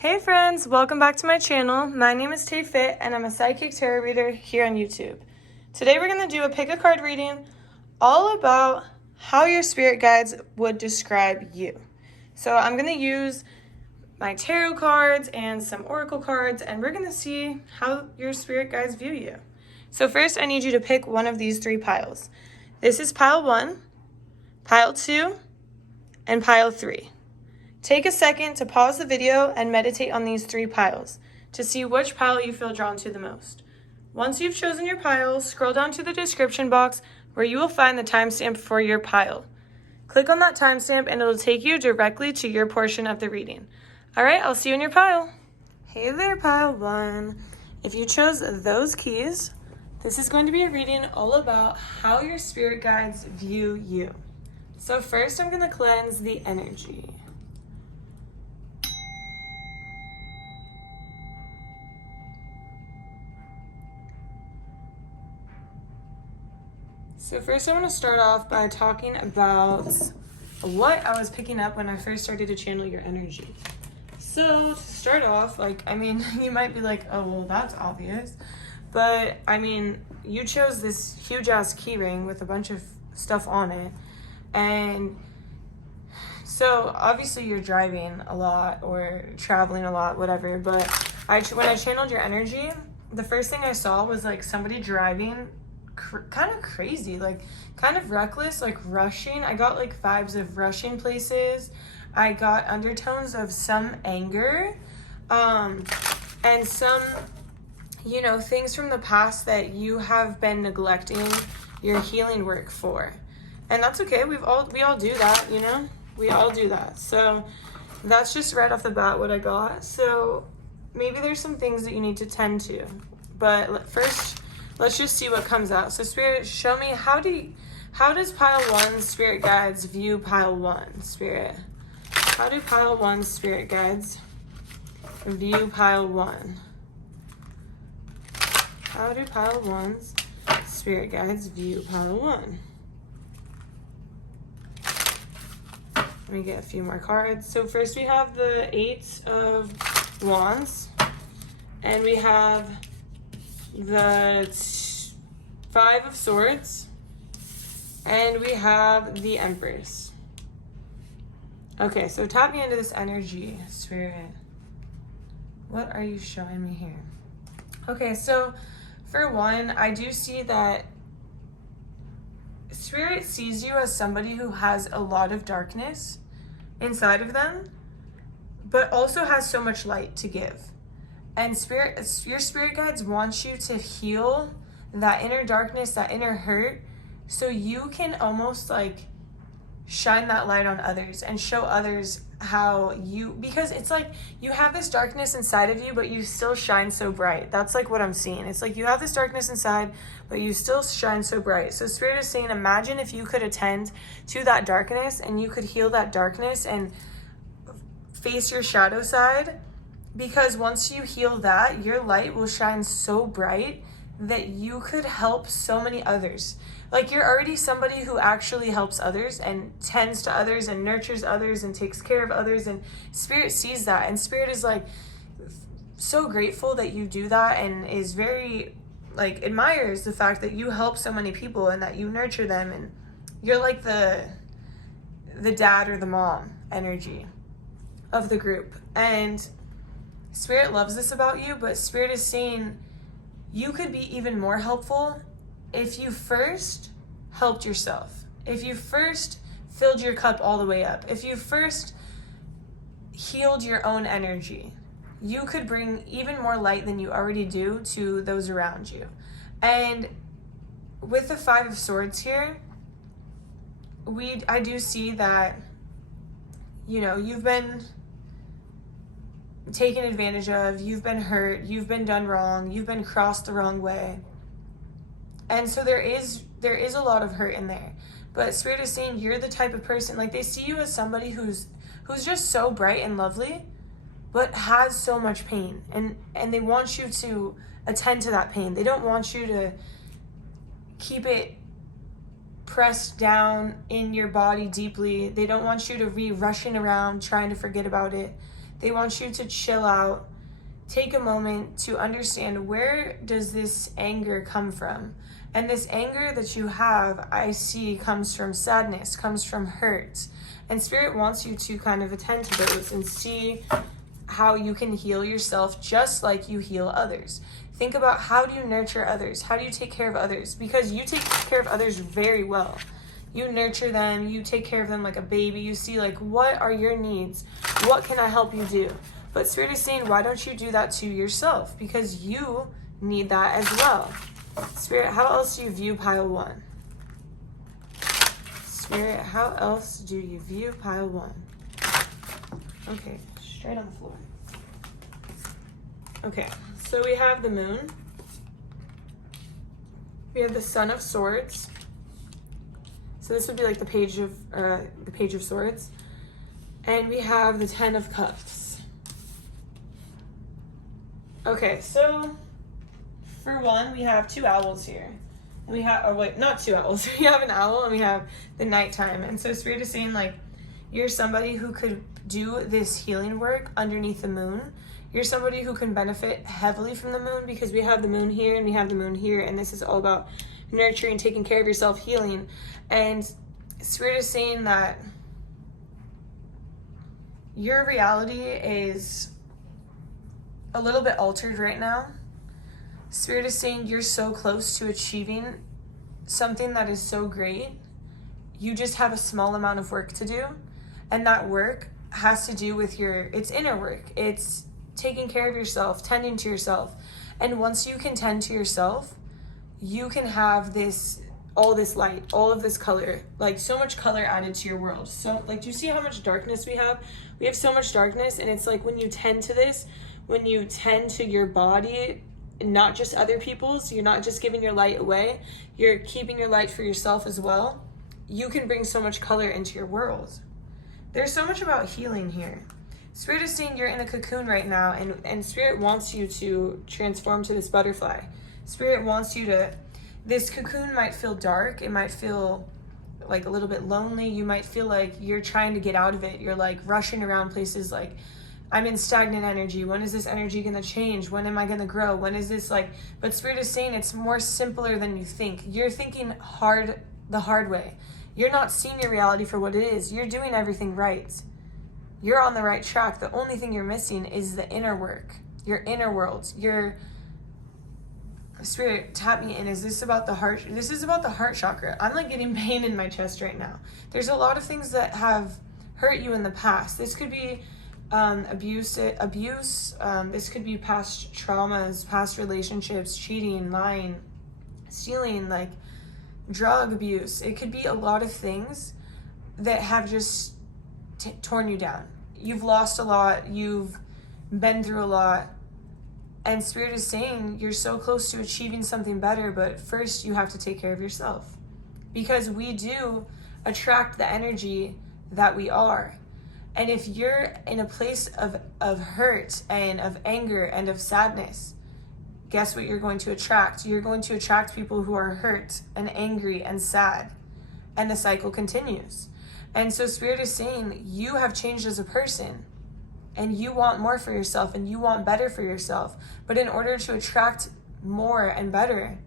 Hey friends, welcome back to my channel. My name is TAYFIT and I'm a psychic tarot reader here on YouTube. Today we're going to do a pick a card reading all about how your spirit guides would describe you. So I'm going to use my tarot cards and some oracle cards and we're going to see how your spirit guides view you. So first I need you to pick one of these three piles. This is pile 1, pile 2, and pile 3. Take a second to pause the video and meditate on these three piles to see which pile you feel drawn to the most. Once you've chosen your pile, scroll down to the description box where you will find the timestamp for your pile. Click on that timestamp and it'll take you directly to your portion of the reading. All right, I'll see you in your pile. Hey there, pile 1. If you chose those keys, this is going to be a reading all about how your spirit guides view you. So first I'm going to cleanse the energy. So first I want to start off by talking about what I was picking up when I first started to channel your energy. So to start off, you might be like, oh, well, that's obvious. But, you chose this huge-ass key ring with a bunch of stuff on it. And so obviously you're driving a lot or traveling a lot, whatever. But when I channeled your energy, the first thing I saw was like somebody driving kind of crazy, kind of reckless, rushing. I got vibes of rushing places. I got undertones of some anger, and some, things from the past that you have been neglecting your healing work for. And that's okay. We all do that, we all do that. So that's just right off the bat what I got. So maybe there's some things that you need to tend to, but first let's just see what comes out. So Spirit, show me, how does pile 1 spirit guides view pile 1, Spirit? How do pile 1 spirit guides view pile 1? How do pile 1's spirit guides view pile 1? Let me get a few more cards. So first we have the 8 of Wands, and we have the 5 of Swords, and we have the Empress. Okay, so tap me into this energy, Spirit. What are you showing me here? Okay, so for one, I do see that Spirit sees you as somebody who has a lot of darkness inside of them, but also has so much light to give. And your spirit guides want you to heal that inner darkness, that inner hurt, so you can almost shine that light on others and show others how because it's you have this darkness inside of you, but you still shine so bright. That's what I'm seeing. It's you have this darkness inside, but you still shine so bright. So Spirit is saying, imagine if you could attend to that darkness and you could heal that darkness and face your shadow side. Because once you heal that, your light will shine so bright that you could help so many others. You're already somebody who actually helps others and tends to others and nurtures others and takes care of others. And Spirit sees that. And Spirit is so grateful that you do that and is very admires the fact that you help so many people and that you nurture them. And you're the dad or the mom energy of the group. And Spirit loves this about you, but Spirit is saying you could be even more helpful if you first helped yourself, if you first filled your cup all the way up, if you first healed your own energy. You could bring even more light than you already do to those around you. And with the 5 of Swords here, I do see that, you've been taken advantage of, you've been hurt, you've been done wrong, you've been crossed the wrong way. And so there is a lot of hurt in there. But Spirit is saying you're the type of person, they see you as somebody who's just so bright and lovely, but has so much pain. And they want you to attend to that pain. They don't want you to keep it pressed down in your body deeply. They don't want you to be rushing around trying to forget about it. They want you to chill out, take a moment to understand, where does this anger come from? And this anger that you have, I see, comes from sadness, comes from hurt. And Spirit wants you to kind of attend to those and see how you can heal yourself just like you heal others. Think about, how do you nurture others? How do you take care of others? Because you take care of others very well. You nurture them, you take care of them like a baby. You see, like, what are your needs? What can I help you do? But Spirit is saying, why don't you do that to yourself? Because you need that as well. Spirit, how else do you view pile 1? Spirit, how else do you view pile 1? Okay, straight on the floor. Okay, so we have the Moon. We have the Son of Swords. So this would be like the Page of Swords. And we have the Ten of Cups. Okay, so for one, we have 2 owls here. And we have, not 2 owls. We have an owl and we have the nighttime. And so Spirit is saying, like, you're somebody who could do this healing work underneath the moon. You're somebody who can benefit heavily from the moon, because we have the moon here and we have the moon here. And this is all about nurturing, taking care of yourself, healing. And Spirit is saying that your reality is a little bit altered right now. Spirit is saying you're so close to achieving something that is so great. You just have a small amount of work to do. And that work has to do with it's inner work. It's taking care of yourself, tending to yourself. And once you can tend to yourself, you can have all this light, all of this color, like so much color added to your world. So, like, do you see how much darkness we have? We have so much darkness, and it's like, when you tend to this, when you tend to your body, not just other people's, you're not just giving your light away, you're keeping your light for yourself as well, you can bring so much color into your world. There's so much about healing here. Spirit is saying you're in a cocoon right now, and Spirit wants you to transform to this butterfly. Spirit wants you to, this cocoon might feel dark, it might feel like a little bit lonely, you might feel like you're trying to get out of it, you're like rushing around places, like, I'm in stagnant energy. When is this energy going to change? When am I going to grow? When is this like, but Spirit is saying it's more simpler than you think. You're thinking the hard way. You're not seeing your reality for what it is. You're doing everything right. You're on the right track. The only thing you're missing is the inner work, your inner world. Your Spirit, tap me in. Is this about the heart? This is about the heart chakra. I'm like getting pain in my chest right now. There's a lot of things that have hurt you in the past. This could be abuse. This could be past traumas, past relationships, cheating, lying, stealing, like drug abuse. It could be a lot of things that have just torn you down. You've lost a lot. You've been through a lot. And Spirit is saying you're so close to achieving something better, but first you have to take care of yourself. Because we do attract the energy that we are. And if you're in a place of hurt and of anger and of sadness, guess what you're going to attract? You're going to attract people who are hurt and angry and sad. And the cycle continues. And so Spirit is saying you have changed as a person. And you want more for yourself and you want better for yourself. But in order to attract more and better,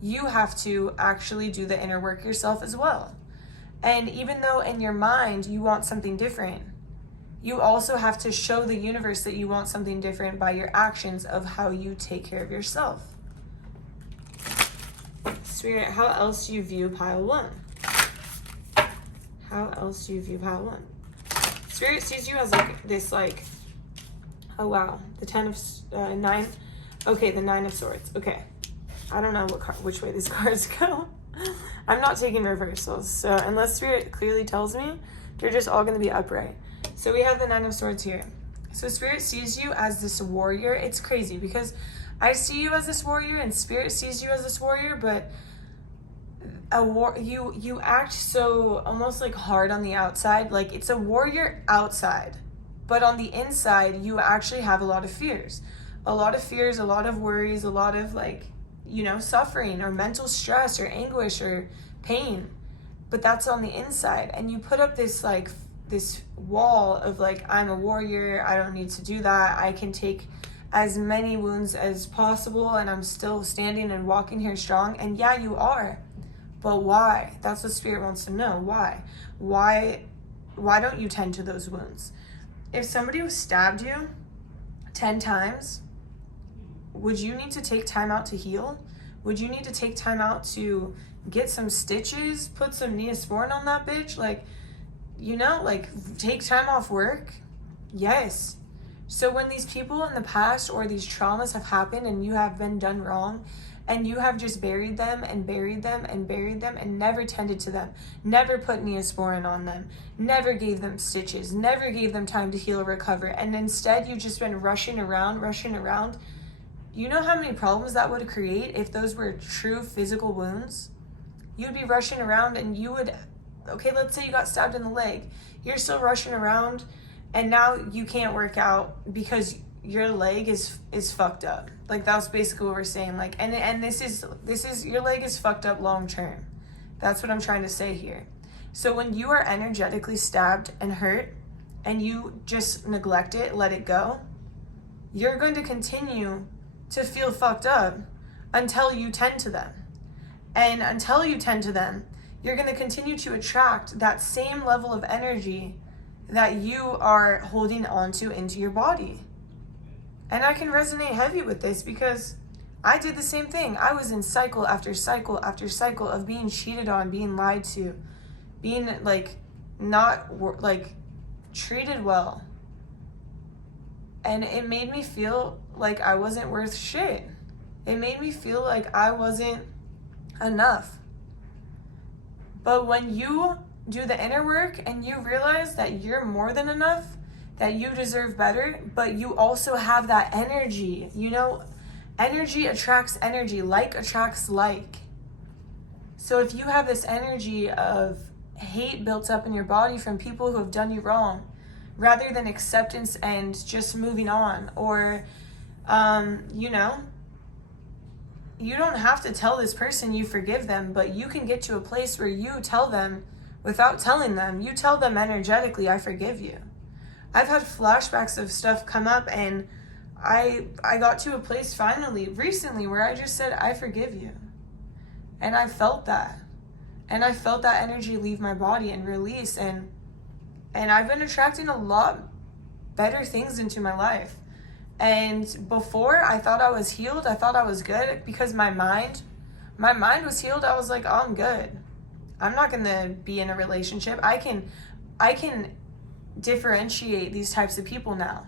you have to actually do the inner work yourself as well. And even though in your mind you want something different, you also have to show the universe that you want something different by your actions of how you take care of yourself. Spirit, how else do you view pile 1? How else do you view pile 1? Spirit sees you as like this, like, oh wow, the 9. Okay, the 9 of Swords. Okay, I don't know which way these cards go. I'm not taking reversals, so unless Spirit clearly tells me, they're just all going to be upright. So we have the 9 of Swords here. So Spirit sees you as this warrior. It's crazy because I see you as this warrior and Spirit sees you as this warrior, but you act so almost like hard on the outside. Like it's a warrior outside, but on the inside, you actually have a lot of fears. A lot of fears, a lot of worries, a lot of like, suffering or mental stress or anguish or pain. But that's on the inside. And you put up this like this wall of like, I'm a warrior, I don't need to do that, I can take as many wounds as possible and I'm still standing and walking here strong. And yeah, you are. But why? That's what Spirit wants to know. Why don't you tend to those wounds? If somebody stabbed you 10 times, would you need to take time out to heal? Would you need to take time out to get some stitches, put some Neosporin on that bitch? Like, you know, like, take time off work? Yes. So when these people in the past or these traumas have happened and you have been done wrong and you have just buried them and buried them and buried them and never tended to them, never put Neosporin on them, never gave them stitches, never gave them time to heal, recover, and instead you've just been rushing around, you know how many problems that would create if those were true physical wounds? You'd be rushing around and you would, okay, let's say you got stabbed in the leg. You're still rushing around and now you can't work out because your leg is fucked up. Like, that's basically what we're saying. Like, and this is your leg is fucked up long term. That's what I'm trying to say here. So when you are energetically stabbed and hurt and you just neglect it, let it go, you're going to continue to feel fucked up until you tend to them. And until you tend to them, you're going to continue to attract that same level of energy that you are holding onto into your body. And I can resonate heavy with this because I did the same thing. I was in cycle after cycle after cycle of being cheated on, being lied to, being like not like treated well. And it made me feel like I wasn't worth shit. It made me feel like I wasn't enough. But when you do the inner work and you realize that you're more than enough, that you deserve better, but you also have that energy, you know, energy attracts energy, like attracts like. So if you have this energy of hate built up in your body from people who have done you wrong, rather than acceptance and just moving on, or, you know, you don't have to tell this person you forgive them, but you can get to a place where you tell them without telling them. You tell them energetically, I forgive you. I've had flashbacks of stuff come up and I got to a place finally, recently, where I just said, I forgive you. And I felt that. And I felt that energy leave my body and release. And I've been attracting a lot better things into my life. And before, I thought I was healed. I thought I was good because my mind was healed. I was like, oh, I'm good. I'm not going to be in a relationship. I can differentiate these types of people now.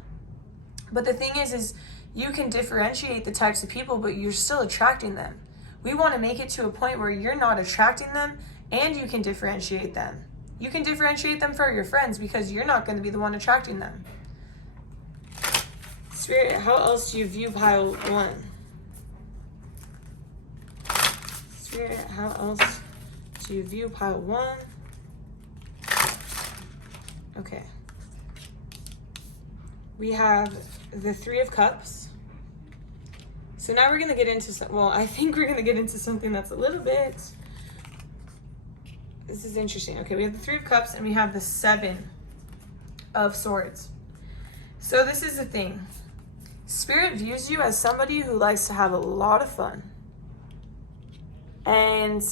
But the thing is you can differentiate the types of people, but you're still attracting them. We want to make it to a point where you're not attracting them and you can differentiate them. You can differentiate them for your friends because you're not going to be the one attracting them. Spirit, how else do you view pile 1? Spirit, how else do you view pile 1? Okay. We have the 3 of Cups. So now we're going to get into I think we're going to get into something that's a little bit, this is interesting. Okay, we have the 3 of Cups and we have the 7 of Swords. So this is the thing. Spirit views you as somebody who likes to have a lot of fun. And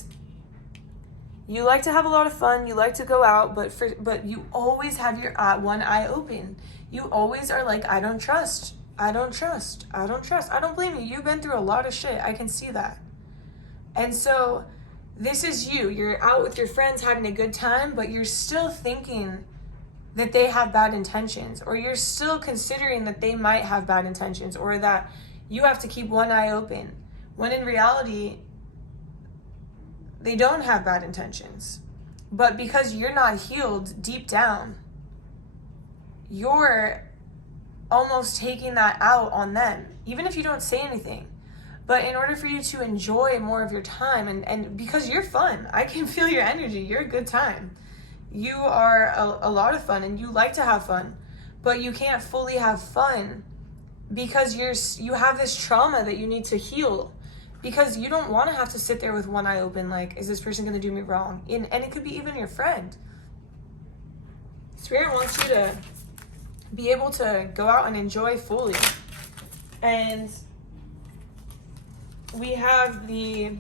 you like to have a lot of fun, you like to go out, but you always have your one eye open. You always are like, I don't trust. I don't blame you. You've been through a lot of shit. I can see that. And so this is you. You're out with your friends having a good time, but you're still thinking that they have bad intentions, or you're still considering that they might have bad intentions, or that you have to keep one eye open, when in reality, they don't have bad intentions. But because you're not healed deep down, you're almost taking that out on them, even if you don't say anything. But in order for you to enjoy more of your time, and because you're fun, I can feel your energy, you're a good time. You are a lot of fun and you like to have fun, but you can't fully have fun because you have this trauma that you need to heal, because you don't want to have to sit there with one eye open like, is this person going to do me wrong? And it could be even your friend. Spirit wants you to be able to go out and enjoy fully. And we have the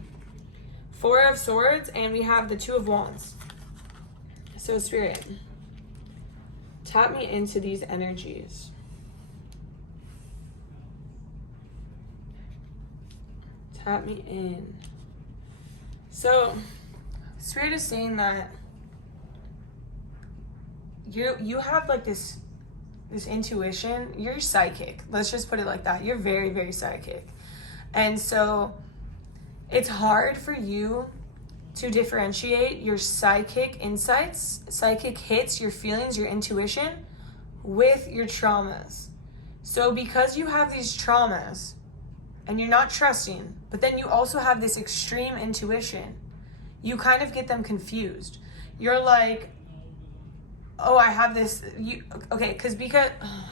Four of Swords and we have the Two of Wands. So Spirit, tap me into these energies. Tap me in. So Spirit is saying that you have like this intuition. You're psychic. Let's just put it like that. You're very, very psychic. And so it's hard for you to differentiate your psychic insights, psychic hits, your feelings, your intuition with your traumas. So because you have these traumas and you're not trusting, but then you also have this extreme intuition, you kind of get them confused. You're like, oh, I have this, because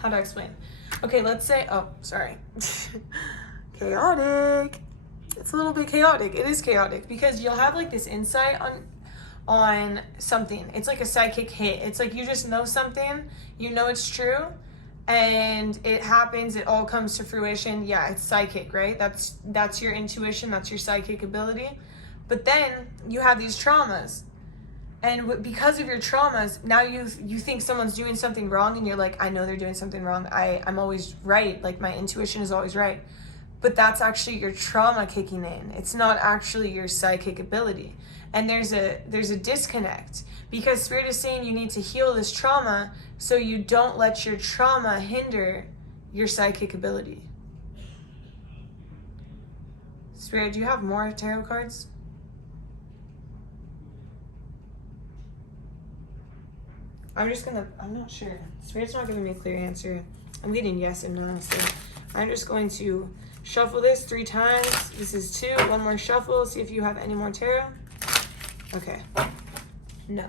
how do I explain? Okay, let's say, chaotic. It's a little bit chaotic. It is chaotic because you'll have like this insight on something. It's like a psychic hit. It's like you just know something, you know it's true, and it happens, it all comes to fruition. Yeah, it's psychic, right? That's your intuition, that's your psychic ability. But then you have these traumas. And because of your traumas, now you think someone's doing something wrong and you're like, I know they're doing something wrong. I'm always right. Like my intuition is always right. But that's actually your trauma kicking in. It's not actually your psychic ability. And there's a disconnect because Spirit is saying you need to heal this trauma so you don't let your trauma hinder your psychic ability. Spirit, do you have more tarot cards? I'm not sure. Spirit's not giving me a clear answer. I'm getting yes and no, so I'm just going to shuffle this 3 times. This is 2, 1 more shuffle. See if you have any more tarot. Okay. No.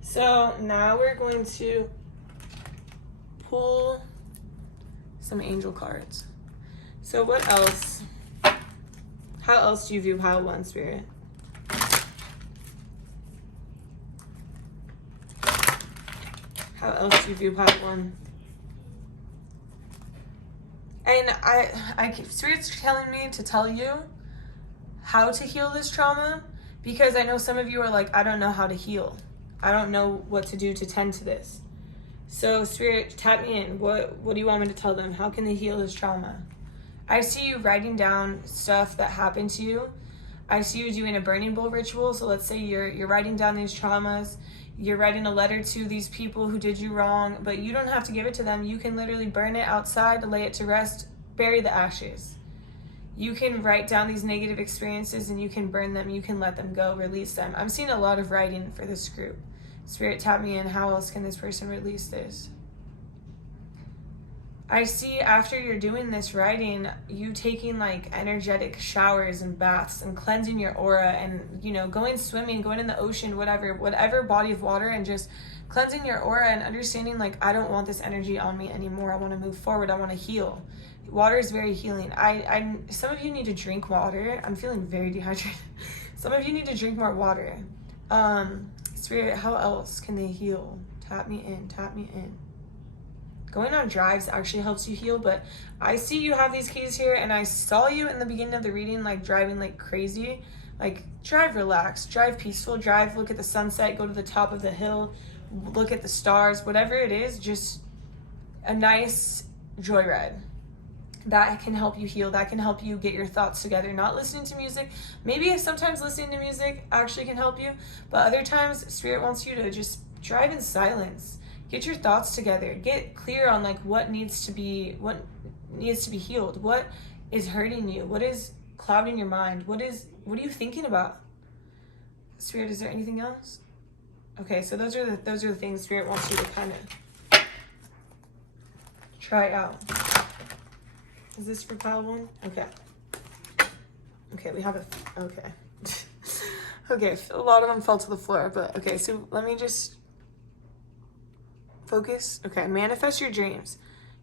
So now we're going to pull some angel cards. So what else? How else do you view pile 1, Spirit? How else do you view pile 1? And Spirit's telling me to tell you how to heal this trauma because I know some of you are like, I don't know how to heal. I don't know what to do to tend to this. So Spirit, tap me in. What do you want me to tell them? How can they heal this trauma? I see you writing down stuff that happened to you. I see you doing a burning bowl ritual. So let's say you're writing down these traumas. You're writing a letter to these people who did you wrong, but you don't have to give it to them. You can literally burn it outside, lay it to rest, bury the ashes. You can write down these negative experiences and you can burn them. You can let them go, release them. I'm seeing a lot of writing for this group. Spirit, tap me in. How else can this person release this? I see after you're doing this writing, you taking like energetic showers and baths and cleansing your aura and, going swimming, going in the ocean, whatever body of water, and just cleansing your aura and understanding like, I don't want this energy on me anymore. I want to move forward. I want to heal. Water is very healing. Some of you need to drink water. I'm feeling very dehydrated. Some of you need to drink more water. Spirit, how else can they heal? Tap me in, tap me in. Going on drives actually helps you heal, but I see you have these keys here, and I saw you in the beginning of the reading, like driving like crazy. Like, drive relaxed, drive peaceful, drive, look at the sunset, go to the top of the hill, look at the stars, whatever it is, just a nice joyride. That can help you heal. That can help you get your thoughts together. Not listening to music. Maybe sometimes listening to music actually can help you, but other times Spirit wants you to just drive in silence. Get your thoughts together. Get clear on like what needs to be healed. What is hurting you? What is clouding your mind? What are you thinking about? Spirit, is there anything else? Okay, so those are the things Spirit wants you to kind of try out. Is this for pile 1? Okay. Okay, we have okay. Okay, a lot of them fell to the floor, but okay, so let me just focus. Okay, manifest your dreams.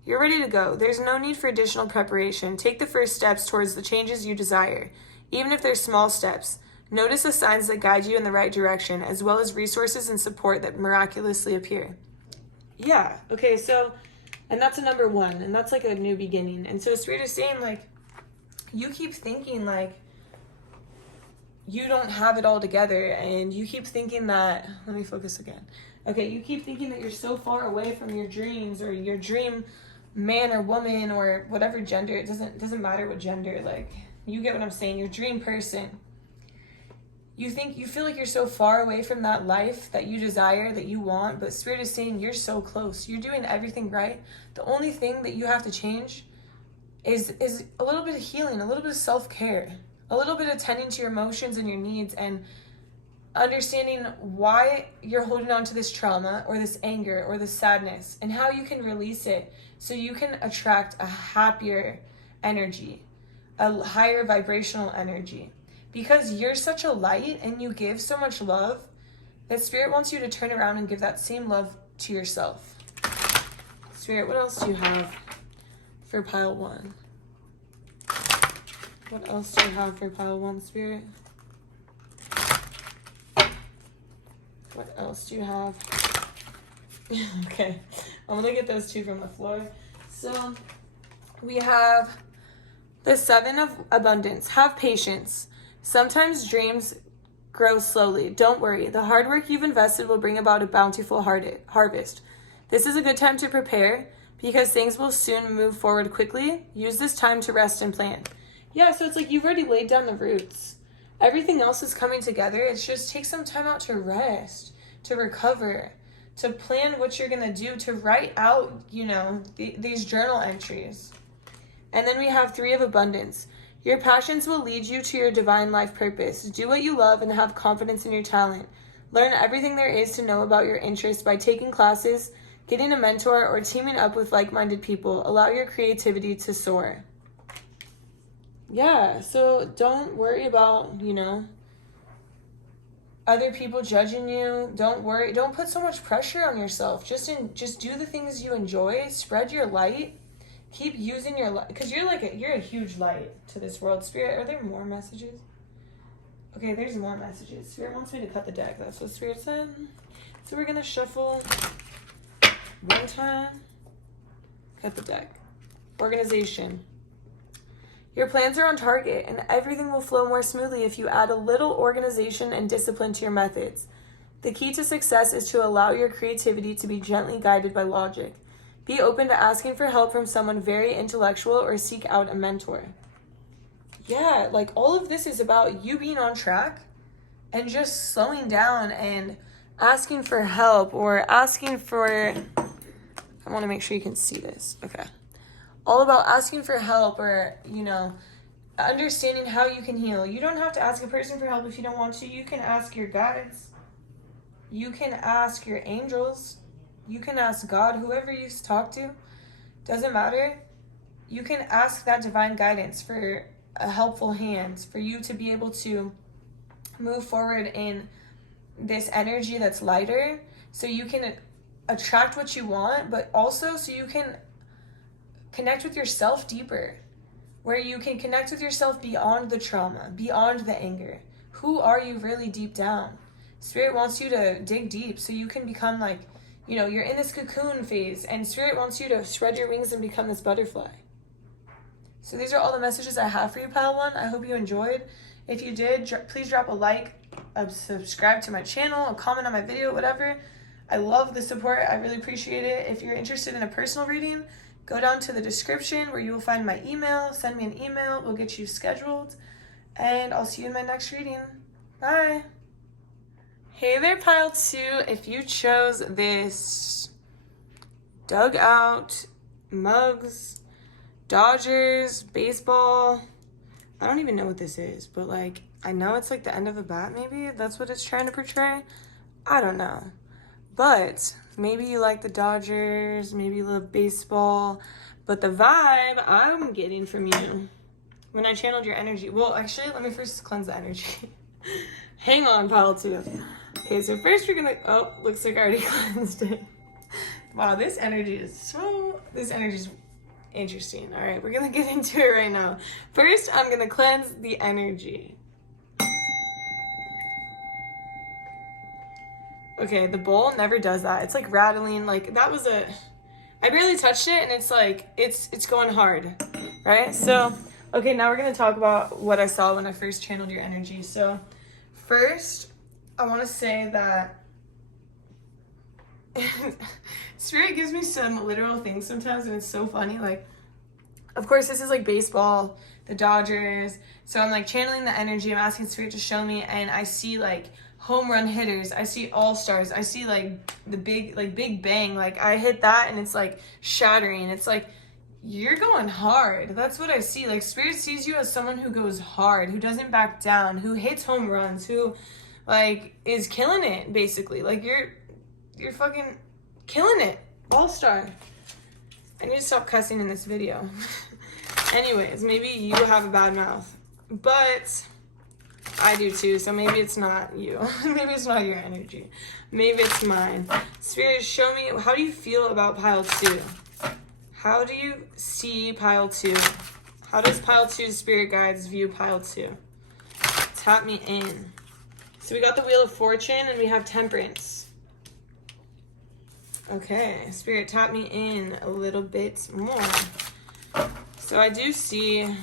You're ready to go. There's no need for additional preparation. Take the first steps towards the changes you desire, even if they're small steps. Notice the signs that guide you in the right direction, as well as resources and support that miraculously appear. Yeah. Okay, so, and that's a number 1, and that's like a new beginning. And so Spirit is saying, like, you keep thinking, like, you don't have it all together, and you keep thinking that, let me focus again. Okay, you keep thinking that you're so far away from your dreams or your dream man or woman or whatever gender. It doesn't matter what gender, like, you get what I'm saying, your dream person. You feel like you're so far away from that life that you desire, that you want, but Spirit is saying you're so close. You're doing everything right. The only thing that you have to change is a little bit of healing, a little bit of self-care, a little bit of tending to your emotions and your needs, and understanding why you're holding on to this trauma or this anger or this sadness, and how you can release it so you can attract a happier energy, a higher vibrational energy. Because you're such a light and you give so much love that Spirit wants you to turn around and give that same love to yourself. Spirit, what else do you have for pile 1? What else do you have for pile 1, Spirit? What else do you have? Okay, I'm gonna get those 2 from the floor. So we have the 7 of abundance. Have patience. Sometimes dreams grow slowly. Don't worry. The hard work you've invested will bring about a bountiful harvest. This is a good time to prepare because things will soon move forward quickly. Use this time to rest and plan. Yeah, so it's like you've already laid down the roots. Everything else is coming together. It's just take some time out to rest, to recover, to plan what you're going to do, to write out, these journal entries. And then we have 3 of abundance. Your passions will lead you to your divine life purpose. Do what you love and have confidence in your talent. Learn everything there is to know about your interests by taking classes, getting a mentor, or teaming up with like-minded people. Allow your creativity to soar. Yeah, so don't worry about, other people judging you. Don't put so much pressure on yourself. Just do the things you enjoy. Spread your light. Keep using your light, because you're a huge light to this world. Spirit, are there more messages? Okay, there's more messages. Spirit wants me to cut the deck. That's what Spirit said. So we're gonna shuffle 1 time. Cut the deck. Organization. Your plans are on target, and everything will flow more smoothly if you add a little organization and discipline to your methods. The key to success is to allow your creativity to be gently guided by logic. Be open to asking for help from someone very intellectual or seek out a mentor. Yeah, like all of this is about you being on track and just slowing down and asking for help or asking for, I want to make sure you can see this. Okay. All about asking for help or, understanding how you can heal. You don't have to ask a person for help if you don't want to. You can ask your guides. You can ask your angels. You can ask God, whoever you talk to. Doesn't matter. You can ask that divine guidance for a helpful hand, for you to be able to move forward in this energy that's lighter, so you can attract what you want, but also so you can connect with yourself deeper, where you can connect with yourself beyond the trauma, beyond the anger. Who are you really deep down? Spirit wants you to dig deep so you can become like, you're in this cocoon phase, and Spirit wants you to spread your wings and become this butterfly. So these are all the messages I have for you, Pile 1. I hope you enjoyed. If you did, please drop a like, subscribe to my channel, a comment on my video, whatever. I love the support. I really appreciate it. If you're interested in a personal reading, go down to the description where you will find my email. Send me an email. We'll get you scheduled. And I'll see you in my next reading. Bye. Hey there, Pile 2. If you chose this dugout, mugs, Dodgers, baseball, I don't even know what this is, but I know it's the end of a bat, maybe? That's what it's trying to portray? I don't know. But maybe you like the Dodgers, maybe you love baseball, but the vibe I'm getting from you when I channeled your energy, well, actually, let me first cleanse the energy. Hang on, Pile 2. Okay, so first we're gonna, looks like I already cleansed it. Wow, this energy is interesting. All right, we're gonna get into it right now. First, I'm gonna cleanse the energy. Okay, the bowl never does that. It's like rattling. Like that was I barely touched it, and it's like it's going hard, right? So, okay, now we're gonna talk about what I saw when I first channeled your energy. So, first, I want to say that Spirit gives me some literal things sometimes, and it's so funny. Like, of course, this is like baseball, the Dodgers. So I'm like channeling the energy. I'm asking Spirit to show me, and I see like home run hitters. I see all-stars. I see like the big bang. Like I hit that and it's like shattering. It's like you're going hard. That's what I see. Like Spirit sees you as someone who goes hard, who doesn't back down, who hits home runs, who like is killing it basically. Like you're fucking killing it. All-star. I need to stop cussing in this video. Anyways, maybe you have a bad mouth, but I do too, so maybe it's not you. Maybe it's not your energy. Maybe it's mine. Spirit, show me, how do you feel about pile 2? How do you see pile 2? How does pile 2 Spirit guides view pile 2? Tap me in. So we got the Wheel of Fortune and we have Temperance. Okay, Spirit, tap me in a little bit more. So I do see...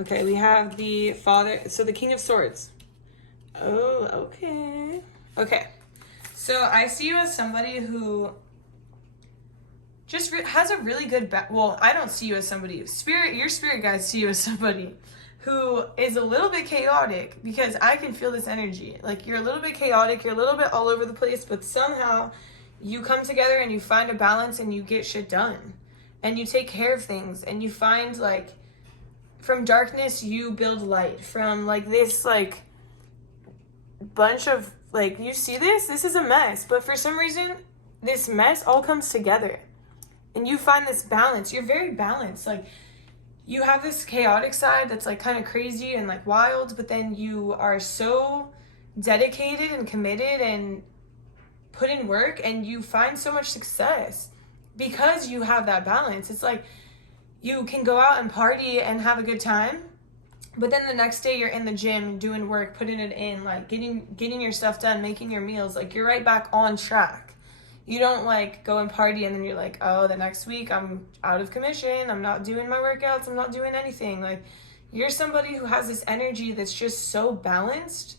Okay, we have the Father, so the King of Swords. Oh, okay. Okay, so I see you as somebody who just has a really good, well, I don't see you as somebody, your spirit guides see you as somebody who is a little bit chaotic, because I can feel this energy. Like, you're a little bit chaotic, you're a little bit all over the place, but somehow you come together and you find a balance and you get shit done. And you take care of things, and you find, like, from darkness you build light. From like this like bunch of like, you see this is a mess, but for some reason this mess all comes together and you find this balance. You're very balanced. Like, you have this chaotic side that's like kind of crazy and like wild, but then you are so dedicated and committed and put in work, and you find so much success because you have that balance. It's like you can go out and party and have a good time, but then the next day you're in the gym doing work, putting it in, like getting your stuff done, making your meals. Like, you're right back on track. You don't like go and party and then you're like, oh, the next week I'm out of commission, I'm not doing my workouts, I'm not doing anything. Like, you're somebody who has this energy that's just so balanced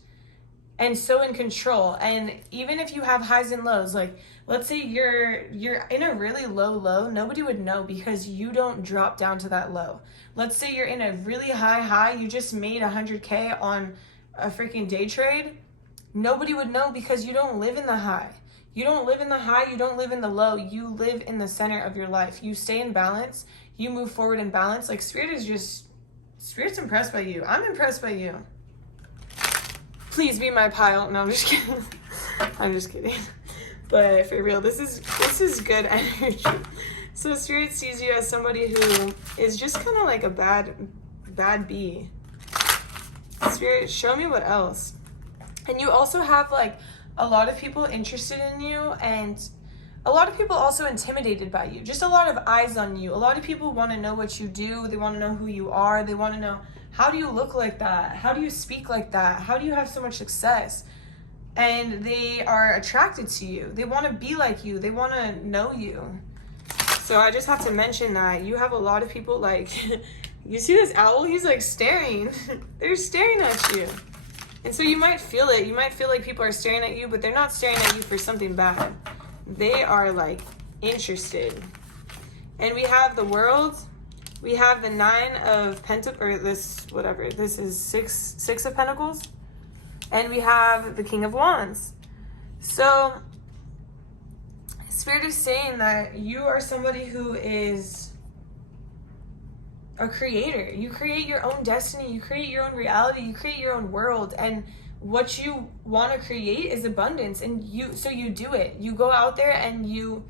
and so in control. And even if you have highs and lows, like, let's say you're in a really low, nobody would know because you don't drop down to that low. Let's say you're in a really high, you just made 100K on a freaking day trade. Nobody would know because you don't live in the high. You don't live in the high, you don't live in the low. You live in the center of your life. You stay in balance. You move forward in balance. Like, Spirit's impressed by you. I'm impressed by you. Please be my pile. No, I'm just kidding. I'm just kidding. But for real, this is good energy. So Spirit sees you as somebody who is just kind of like a bad bee. Spirit, show me what else. And you also have like a lot of people interested in you, and a lot of people also intimidated by you. Just a lot of eyes on you. A lot of people want to know what you do. They want to know who you are. They want to know, how do you look like that? How do you speak like that? How do you have so much success? And they are attracted to you. They want to be like you. They want to know you. So I just have to mention that you have a lot of people, like, you see this owl? He's like staring. They're staring at you. And so you might feel it. You might feel like people are staring at you, but they're not staring at you for something bad. They are like interested. And we have the World. We have the 9 of Pentacles, or this, whatever. This is six of Pentacles. And we have the King of Wands. So Spirit is saying that you are somebody who is a creator. You create your own destiny. You create your own reality. You create your own world. And what you want to create is abundance. And so you do it. You go out there and you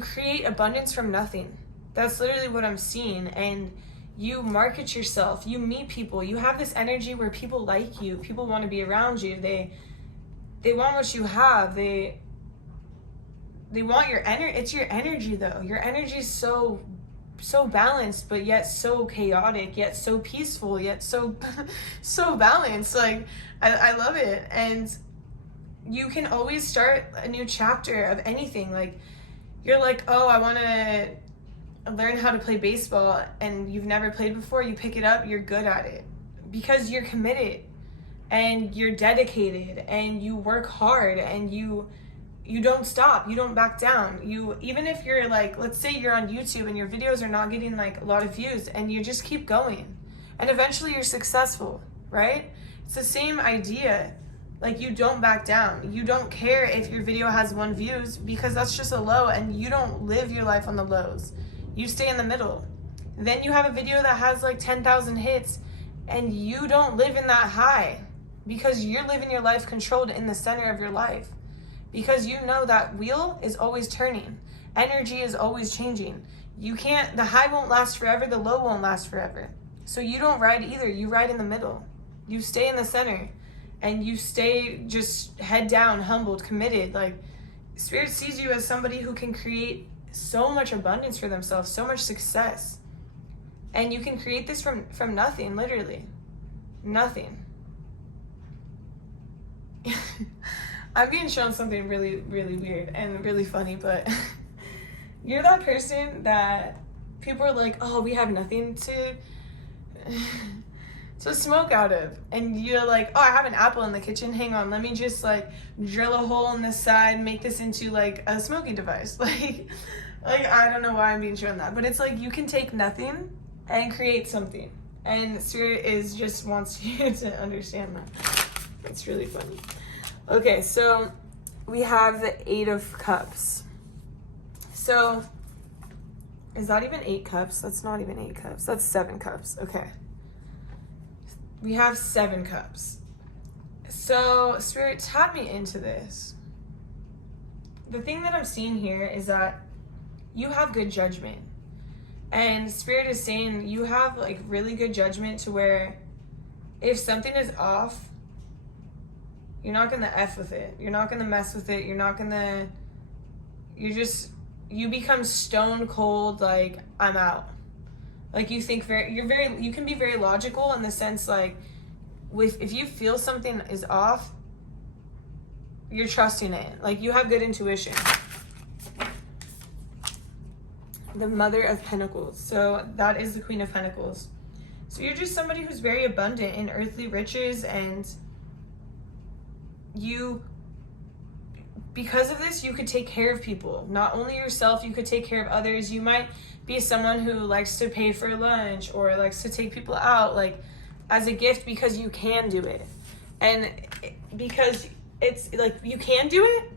create abundance from nothing. That's literally what I'm seeing. And you market yourself. You meet people. You have this energy where people like you. People want to be around you. They want what you have. They want your energy. It's your energy, though. Your energy is so balanced, but yet so chaotic, yet so peaceful, yet so balanced. Like, I love it. And you can always start a new chapter of anything. Like, you're like, oh, I want to learn how to play baseball, and you've never played before. You pick it up, you're good at it because you're committed and you're dedicated and you work hard and you don't stop, you don't back down. You, even if you're like, let's say you're on YouTube and your videos are not getting like a lot of views, and you just keep going and eventually you're successful, right? It's the same idea. Like, you don't back down. You don't care if your video has 1 views, because that's just a low, and you don't live your life on the lows. You stay in the middle. Then you have a video that has like 10,000 hits, and you don't live in that high, because you're living your life controlled in the center of your life, because you know that wheel is always turning. Energy is always changing. You can't, the high won't last forever, the low won't last forever. So you don't ride either. You ride in the middle. You stay in the center. And you stay just head down, humbled, committed. Like, Spirit sees you as somebody who can create so much abundance for themselves, so much success. And you can create this from nothing, literally. Nothing. I'm being shown something really, really weird and really funny, but you're that person that people are like, oh, we have nothing to smoke out of, and you're like, oh, I have an apple in the kitchen, hang on, let me just like drill a hole in the side, make this into like a smoking device. Like I don't know why I'm being shown that, but it's like, you can take nothing and create something, and Spirit is just wants you to understand that. It's really funny. Okay, so we have the 8 of Cups. So is that even 8 cups? That's not even 8 cups, that's 7 cups. Okay, we have 7 cups. So Spirit, tap me into this. The thing that I'm seeing here is that you have good judgment. And Spirit is saying you have like really good judgment, to where if something is off, you're not gonna F with it. You're not gonna mess with it. You become stone cold, like, I'm out. Like, you can be very logical in the sense, like, if you feel something is off, you're trusting it. Like, you have good intuition. The Mother of Pentacles. So that is the Queen of Pentacles. So you're just somebody who's very abundant in earthly riches, and because of this, you could take care of people. Not only yourself, you could take care of others. You might be someone who likes to pay for lunch or likes to take people out, like, as a gift, because you can do it. And because it's like, you can do it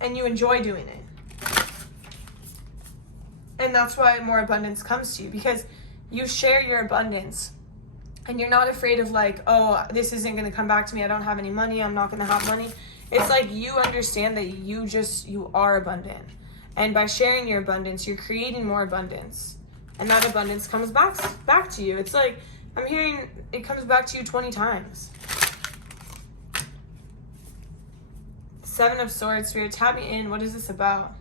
and you enjoy doing it. And that's why more abundance comes to you, because you share your abundance. And you're not afraid of like, oh, this isn't going to come back to me. I don't have any money. I'm not going to have money. It's like, you understand that you are abundant. And by sharing your abundance, you're creating more abundance. And that abundance comes back to you. It's like, I'm hearing it comes back to you 20 times. 7 of Swords, Spirit, tap me in. What is this about?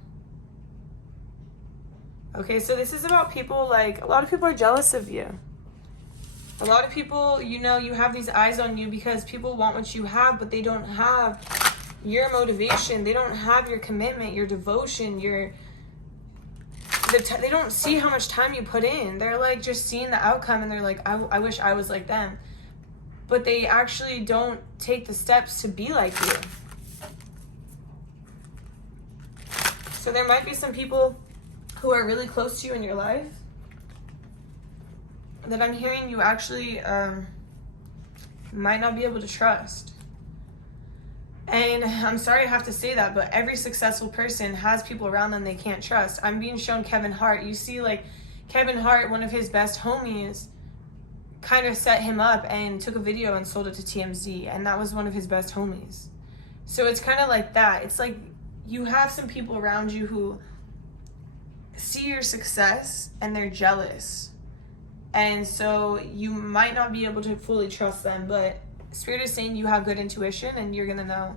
Okay, so this is about people, like, a lot of people are jealous of you. A lot of people, you have these eyes on you because people want what you have, but they don't have your motivation. They don't have your commitment, your devotion, they don't see how much time you put in. They're like just seeing the outcome, and they're like, I wish I was like them. But they actually don't take the steps to be like you. So there might be some people who are really close to you in your life that I'm hearing you actually might not be able to trust. And I'm sorry I have to say that, but every successful person has people around them they can't trust. I'm being shown Kevin Hart. You see, like, Kevin Hart, one of his best homies, kind of set him up and took a video and sold it to TMZ, and that was one of his best homies. So it's kind of like that. It's like you have some people around you who see your success and they're jealous. And so you might not be able to fully trust them, but Spirit is saying you have good intuition, and you're gonna know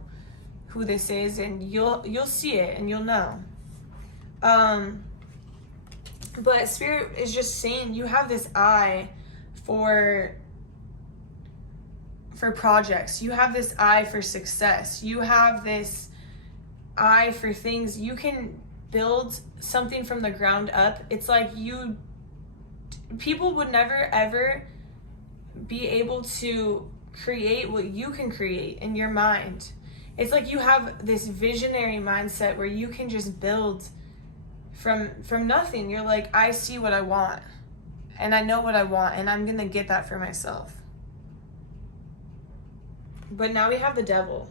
who this is, and you'll see it and you'll know. But Spirit is just saying you have this eye for for projects. You have this eye for success. You have this eye for things. You can build something from the ground up. It's like people would never ever be able to create what you can create in your mind. It's like you have this visionary mindset where you can just build from nothing. You're like, I see what I want and I know what I want and I'm gonna get that for myself. But now we have the devil.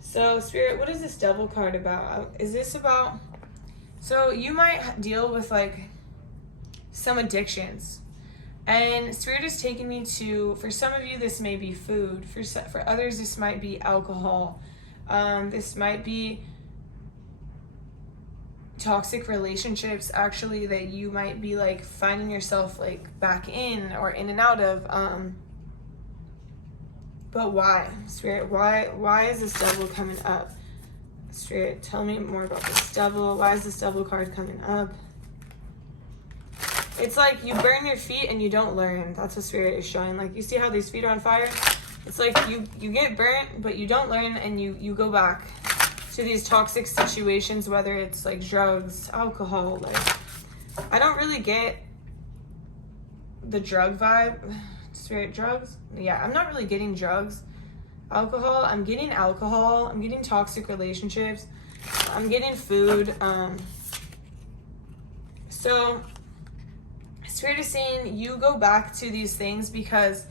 So Spirit, what is this devil card about? Is this about, so you might deal with like some addictions, and Spirit is taking me to, for some of you this may be food, for others this might be alcohol, this might be toxic relationships actually that you might be like finding yourself like back in or in and out of. But why, Spirit? Why is this devil coming up? Spirit, tell me more about this devil. Why is this devil card coming up? It's like you burn your feet and you don't learn. That's what Spirit is showing. Like, you see how these feet are on fire? It's like you get burnt, but you don't learn, and you go back to these toxic situations, whether it's like drugs, alcohol. Like, I don't really get the drug vibe. Spirit, drugs? Yeah, I'm not really getting drugs. Alcohol, I'm getting alcohol. I'm getting toxic relationships. I'm getting food. So Spirit is saying you go back to these things because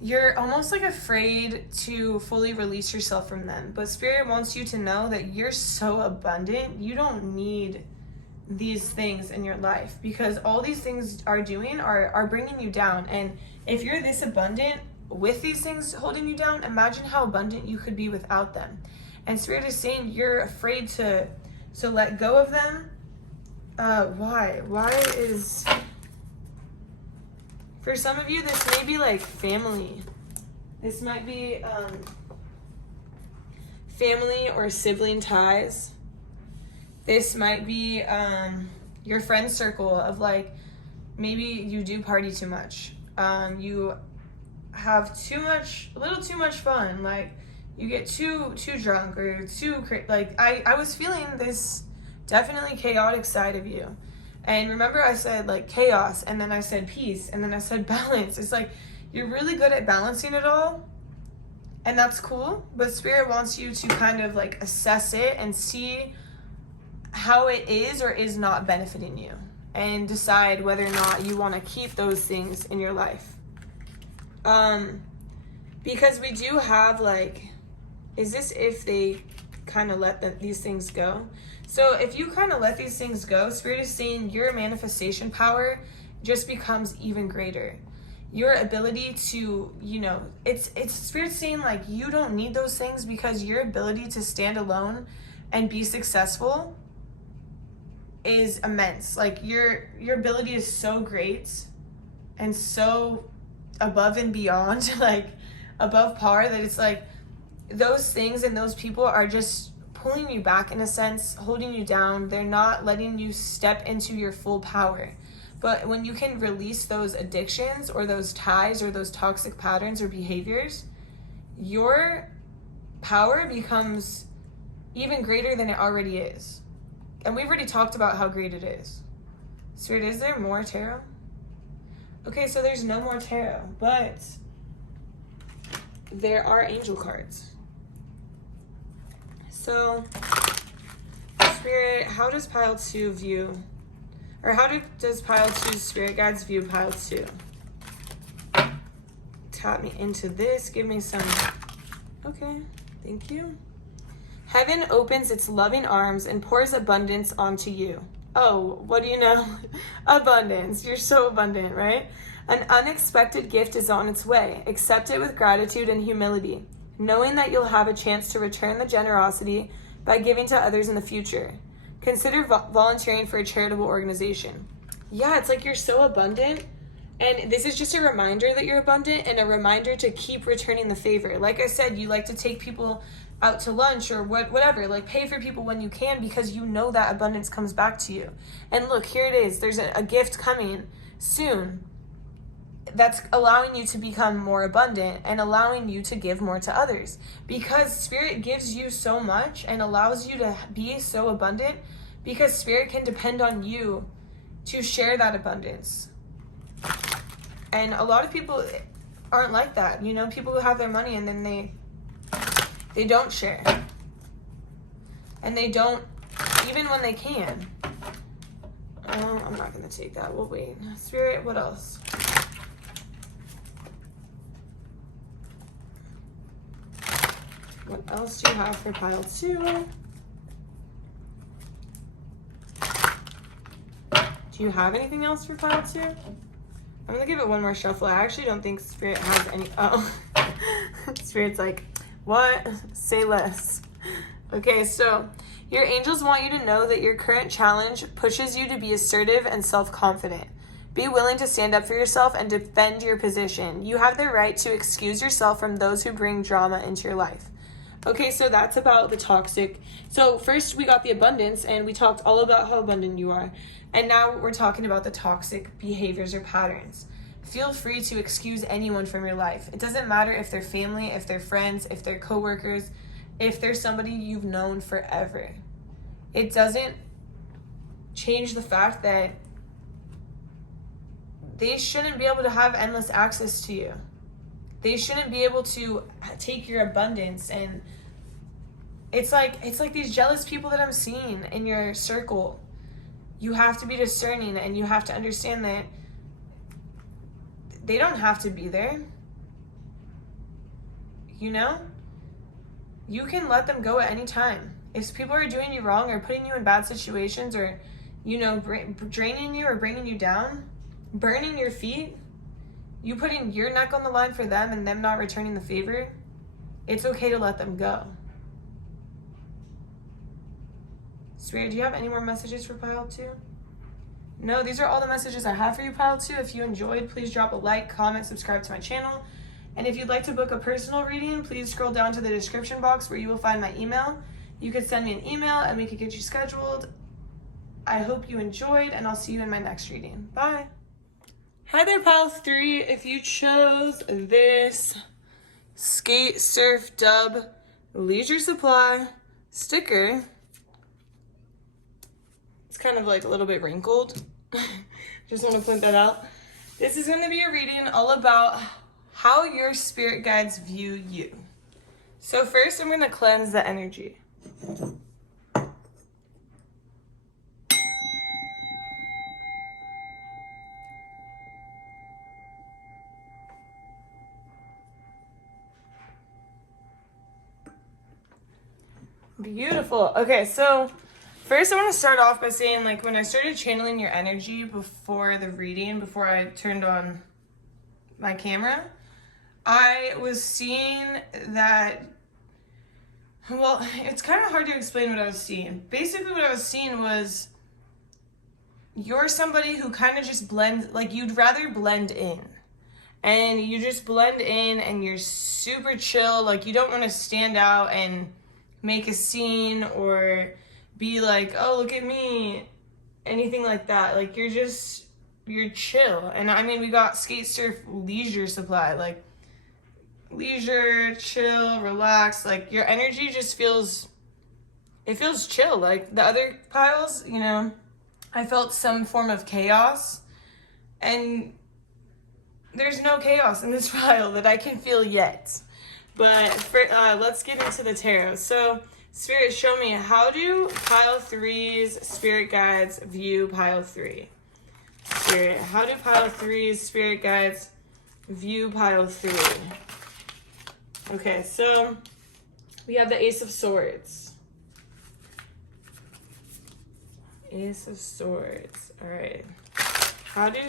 you're almost like afraid to fully release yourself from them. But Spirit wants you to know that you're so abundant. You don't need these things in your life, because all these things are doing are bringing you down. And if you're this abundant with these things holding you down, imagine how abundant you could be without them. And Spirit is saying you're afraid to let go of them. Why is, for some of you this may be like family. This might be family or sibling ties. This might be your friend circle of like, maybe you do party too much. You have a little too much fun. Like, you get too drunk or like, I was feeling this definitely chaotic side of you. And remember I said like chaos, and then I said peace, and then I said balance. It's like, you're really good at balancing it all. And that's cool. But Spirit wants you to kind of like assess it and see how it is or is not benefiting you, and decide whether or not you want to keep those things in your life. Because we do have like, is this if they kind of let these things go? So if you kind of let these things go, Spirit is saying your manifestation power just becomes even greater. Your ability to, it's Spirit saying like, you don't need those things, because your ability to stand alone and be successful is immense. Like, your ability is so great and so above and beyond, like above par, that it's like those things and those people are just pulling you back in a sense, holding you down. They're not letting you step into your full power. But when you can release those addictions or those ties or those toxic patterns or behaviors, your power becomes even greater than it already is. And we've already talked about how great it is. Spirit, is there more tarot? Okay, so there's no more tarot, but there are angel cards. So, Spirit, how does pile 2 view, or how does pile 2 Spirit Guides view pile 2? Tap me into this, give me some, okay, thank you. Heaven opens its loving arms and pours abundance onto you. Oh, what do you know? Abundance. You're so abundant, right? An unexpected gift is on its way. Accept it with gratitude and humility, knowing that you'll have a chance to return the generosity by giving to others in the future. Consider volunteering for a charitable organization. Yeah, it's like you're so abundant, and this is just a reminder that you're abundant and a reminder to keep returning the favor. Like I said, you like to take people out to lunch or whatever, like pay for people when you can, because you know that abundance comes back to you. And look, here it is. There's a gift coming soon. that's allowing you to become more abundant and allowing you to give more to others. Because Spirit gives you so much and allows you to be so abundant, because Spirit can depend on you to share that abundance. And a lot of people aren't like that. You know, people who have their money and then they don't share. And they don't, even when they can. I'm not going to take that. We'll wait. Spirit, what else? What else do you have for pile 2? Do you have anything else for pile 2? I'm going to give it one more shuffle. I actually don't think Spirit has any. Oh. Spirit's like, what? Say less. Okay, so your angels want you to know that your current challenge pushes you to be assertive and self-confident. Be willing to stand up for yourself and defend your position. You have the right to excuse yourself from those who bring drama into your life. Okay, so that's about the toxic. So first we got the abundance, and we talked all about how abundant you are. And now we're talking about the toxic behaviors or patterns. Feel free to excuse anyone from your life. It doesn't matter if they're family, if they're friends, if they're coworkers, if there's somebody you've known forever. It doesn't change the fact that they shouldn't be able to have endless access to you. They shouldn't be able to take your abundance. And it's like these jealous people that I'm seeing in your circle. You have to be discerning, and you have to understand that they don't have to be there. You know? You can let them go at any time. If people are doing you wrong or putting you in bad situations, or, you know, draining you or bringing you down, burning your feet, you putting your neck on the line for them and them not returning the favor, it's okay to let them go. Spirit, do you have any more messages for pile 2? No, these are all the messages I have for you, pile 2. If you enjoyed, please drop a like, comment, subscribe to my channel. And if you'd like to book a personal reading, please scroll down to the description box where you will find my email. You could send me an email and we could get you scheduled. I hope you enjoyed, and I'll see you in my next reading. Bye. Hi there, pile 3. If you chose this Skate Surf Dub Leisure Supply sticker, it's kind of like a little bit wrinkled. Just want to point that out. This is going to be a reading all about how your spirit guides view you. So first, I'm going to cleanse the energy. Beautiful. Okay, so first I want to start off by saying, like, when I started channeling your energy before the reading, before I turned on my camera, I was seeing that, well, it's kind of hard to explain what I was seeing. Basically what I was seeing was you're somebody who kind of just blends, like, you'd rather blend in. And you just blend in and you're super chill. Like, you don't want to stand out and make a scene or be like, oh, look at me, anything like that. Like, you're chill. And I mean, we got Skate Surf Leisure Supply, like leisure, chill, relax. Like, your energy just feels chill. Like the other piles, you know, I felt some form of chaos, and there's no chaos in this pile that I can feel yet. But let's get into the tarot. So, Spirit, show me, how do pile 3's spirit guides view pile 3? Spirit, how do pile 3's spirit guides view pile 3? Okay, so we have the Ace of Swords. Ace of Swords. All right. How do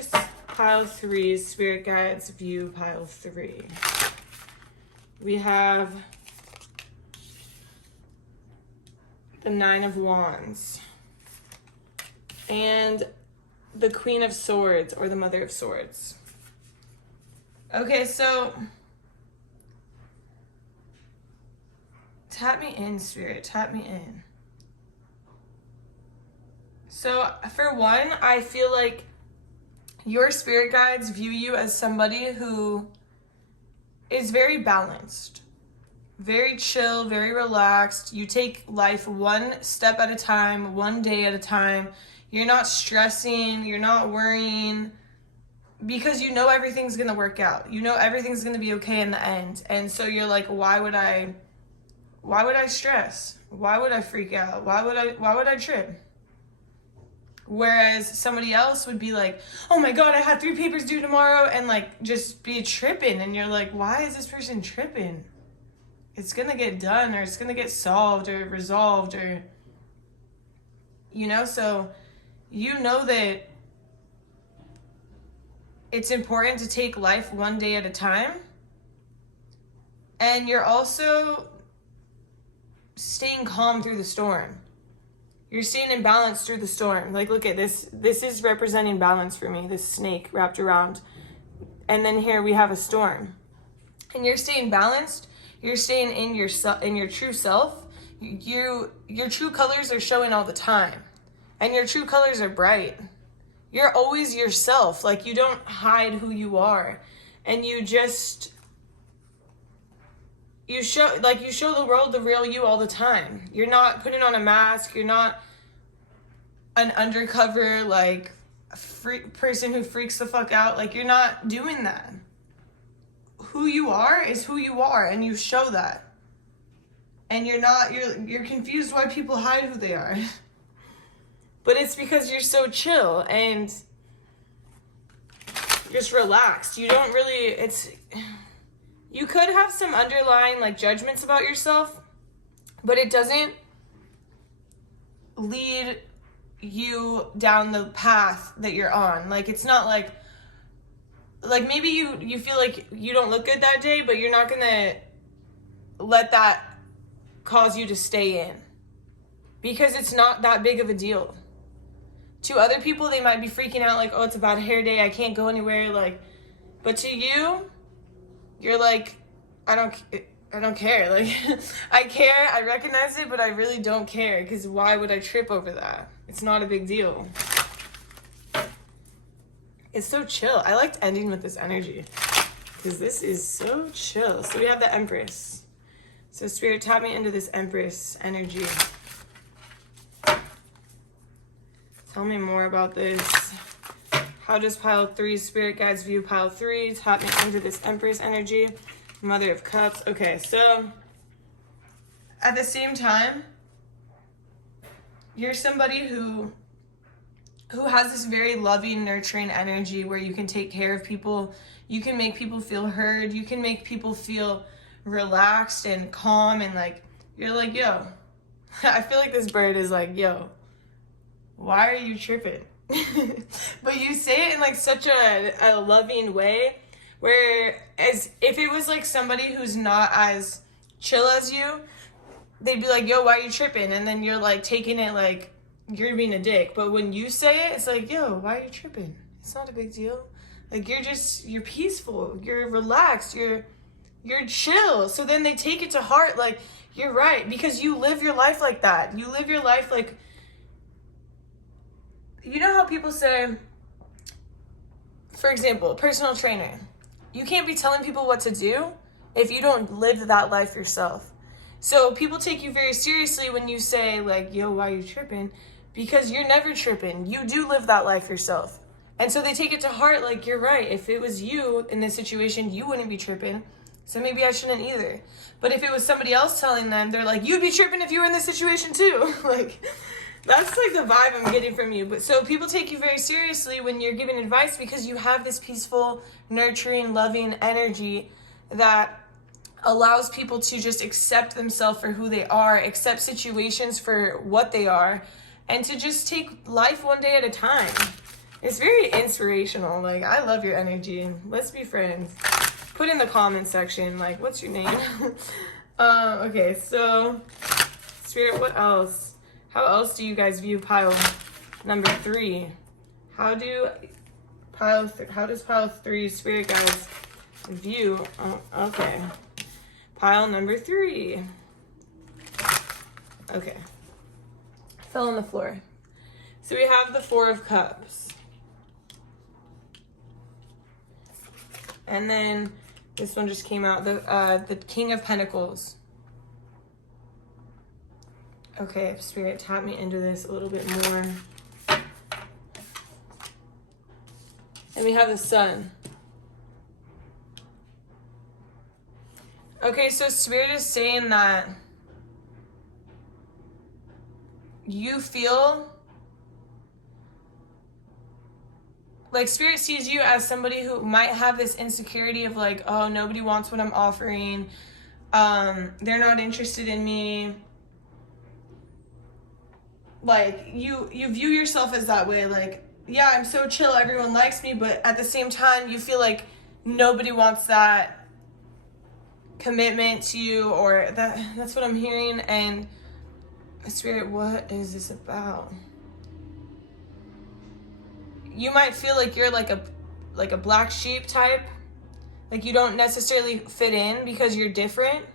pile 3's spirit guides view pile 3? We have the Nine of Wands and the Queen of Swords, or the Mother of Swords. Okay, so tap me in, Spirit, tap me in. So for one, I feel like your spirit guides view you as somebody who is very balanced, very chill, very relaxed. You take life one step at a time, one day at a time. You're not stressing, you're not worrying, because you know everything's going to work out. You know everything's going to be okay in the end. And so you're like, why would I stress? Why would I freak out? Why would I trip? Whereas somebody else would be like, oh my God, I have 3 papers due tomorrow, and like just be tripping. And you're like, why is this person tripping? It's going to get done, or it's going to get solved or resolved, or, you know, so you know that it's important to take life one day at a time. And you're also staying calm through the storm. You're staying in balance through the storm. Like, look at this. This is representing balance for me, this snake wrapped around. And then here we have a storm. And you're staying balanced. You're staying in your true self. Your true colors are showing all the time. And your true colors are bright. You're always yourself. Like, you don't hide who you are. And you just, you show the world the real you all the time. You're not putting on a mask. You're not an undercover, like, person who freaks the fuck out. Like, you're not doing that. Who you are is who you are, and you show that. And you're confused why people hide who they are. But it's because you're so chill and just relaxed. You don't really, you could have some underlying like judgments about yourself, but it doesn't lead you down the path that you're on. Like, it's not like maybe you feel like you don't look good that day, but you're not gonna let that cause you to stay in, because it's not that big of a deal. To other people, they might be freaking out like, oh, it's a bad hair day, I can't go anywhere. Like, but to you, you're like, I don't care. Like, I care, I recognize it, but I really don't care, because why would I trip over that? It's not a big deal. It's so chill. I liked ending with this energy, because this is so chill. So we have the Empress. So Spirit, tap me into this Empress energy. Tell me more about this. How does pile 3 spirit guides view pile 3? Tap me into this Empress energy. Mother of Cups. Okay, so at the same time, you're somebody who has this very loving, nurturing energy where you can take care of people. You can make people feel heard. You can make people feel relaxed and calm, and like, you're like, yo. I feel like this bird is like, yo, why are you tripping? But you say it in like such a loving way, where as if it was like somebody who's not as chill as you, they'd be like, yo, why are you tripping? And then you're like taking it like you're being a dick. But when you say it, it's like, yo, why are you tripping? It's not a big deal. Like, you're peaceful, you're relaxed, you're chill. So then they take it to heart, like, you're right, because you live your life like that. You live your life like, you know how people say, for example, personal trainer, you can't be telling people what to do if you don't live that life yourself. So people take you very seriously when you say like, yo, why are you tripping? Because you're never tripping. You do live that life yourself. And so they take it to heart, like, you're right. If it was you in this situation, you wouldn't be tripping. So maybe I shouldn't either. But if it was somebody else telling them, they're like, you'd be tripping if you were in this situation too. Like, that's like the vibe I'm getting from you. But so people take you very seriously when you're giving advice, because you have this peaceful, nurturing, loving energy that allows people to just accept themselves for who they are, accept situations for what they are, and to just take life one day at a time. It's very inspirational. Like, I love your energy. Let's be friends. Put in the comment section, like, what's your name? Okay, so Spirit, what else? How else do you guys view pile number 3? How does pile 3 Spirit guides view? Oh, okay. Pile number 3. Okay. Fell on the floor. So we have the 4 of Cups. And then this one just came out, the King of Pentacles. Okay, Spirit, tap me into this a little bit more. And we have the Sun. Okay, so Spirit is saying that you feel like Spirit sees you as somebody who might have this insecurity of like, oh, nobody wants what I'm offering. They're not interested in me. Like, you view yourself as that way. Like, yeah, I'm so chill, everyone likes me, but at the same time, you feel like nobody wants that commitment to you, or that's what I'm hearing. And Spirit, what is this about? You might feel like you're like a black sheep type. Like you don't necessarily fit in because you're different.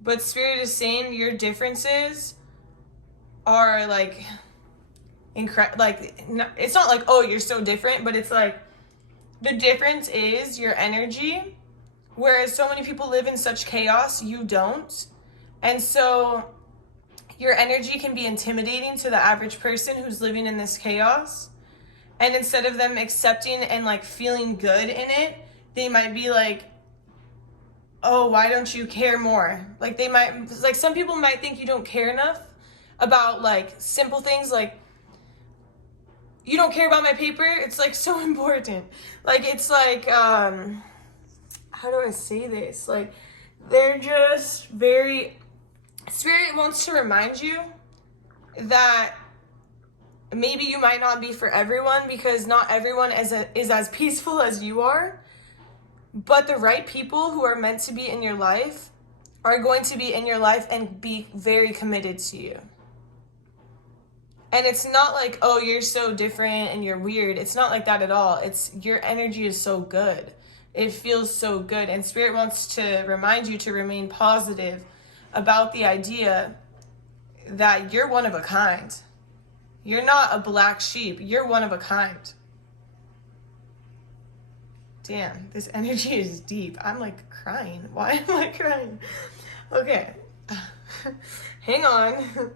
But Spirit is saying your differences are like it's not like, oh, you're so different, but it's like the difference is your energy. Whereas so many people live in such chaos, you don't. And so your energy can be intimidating to the average person who's living in this chaos. And instead of them accepting and like feeling good in it, they might be like, oh, why don't you care more? Like they might, like some people might think you don't care enough about like simple things, like you don't care about my paper. It's like so important. Like it's like, how do I say this? Like they're just very, Spirit wants to remind you that maybe you might not be for everyone, because not everyone is as peaceful as you are, but the right people who are meant to be in your life are going to be in your life and be very committed to you. And it's not like, oh, you're so different and you're weird. It's not like that at all. It's your energy is so good. It feels so good. And Spirit wants to remind you to remain positive about the idea that you're one of a kind. You're not a black sheep. You're one of a kind. Damn, this energy is deep. I'm like crying. Why am I crying? Okay. Hang on.